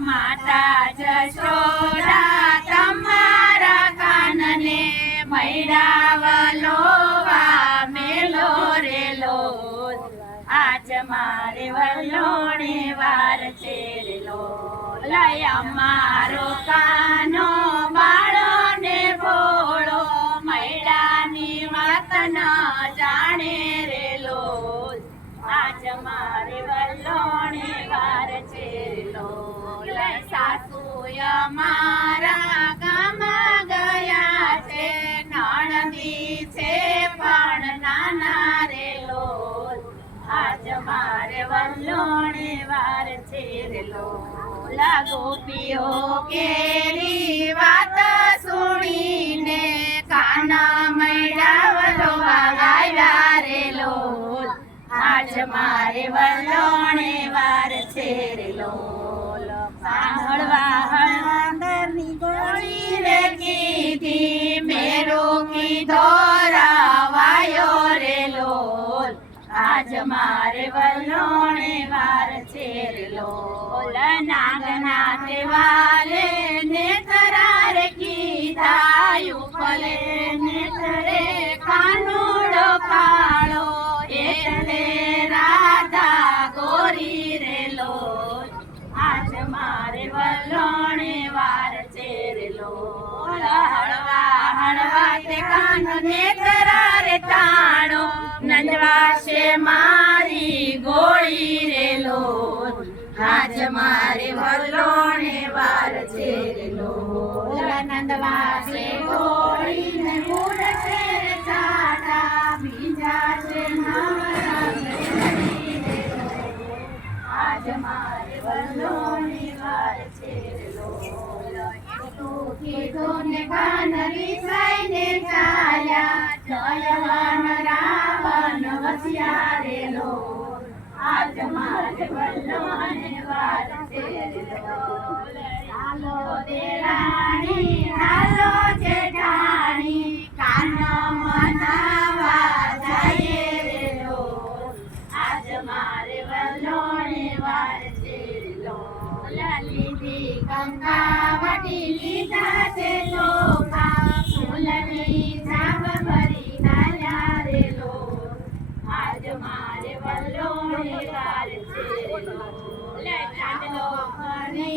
માતા જશોદા તમારા કાનને મૈડા વલોવા મેલો રેલો આજ મારે વલોણી વાર છે રેલો લય અમારો કાનો બાળો ને ભોળો મૈડાની વાત ન જાણે રેલો આજ મારે વલોણી વાર છે રેલો લય સાસુ અમારા ગામમાં ગયા છે નણંદી છે પણ નાના રેલો આજ મારે વલોણી વાર છે રેલો ગોપીઓ કેરી વાત સુણીને કાના મૈડા વલોવા ગાયા રેલો આજ મારે વલોણી વાર છે રેલો સાંભળવા હળદરની ગોળી રે કીધી મેરો કીધો રાવાયો રેલો આજ મારે વલોણી વાર છે રેલો નાગના દેવાલે ને કરાર કીધાયું ફલે ને તરે કાનુડો કાળો એટલે રાધા ગોરી રેલો આજ મારે વલોણી વાર છે રેલો હળવા તે કાન ને કરાર તાણો નંદવાસે મારી ગોળી રેલો આજ મારે વલોણી વાર છે રેલો નંદવાસે ગોળી ને મૂળ છે ચાટા બીજા છે આજ મારે વલોણી વાર છે રેલો કીધો ને કાન રીસાઈને ચાલ્યા જયવાન રાવણ વસ્યા રેલો આજ મારે વલોણી વાર છે રેલો હાલો દેરાણી હાલો જેઠાણી કાન મનાવા જઈએ રેલો આજ મારે વલોણી વાર છે રેલો લીધી કંકાવટી લીધા છે ચોખા ફૂલની જાબ ભરી નાલ્યા રેલો આજ મારે વલોણી વાર છે રેલો ચાંદલો ઘરે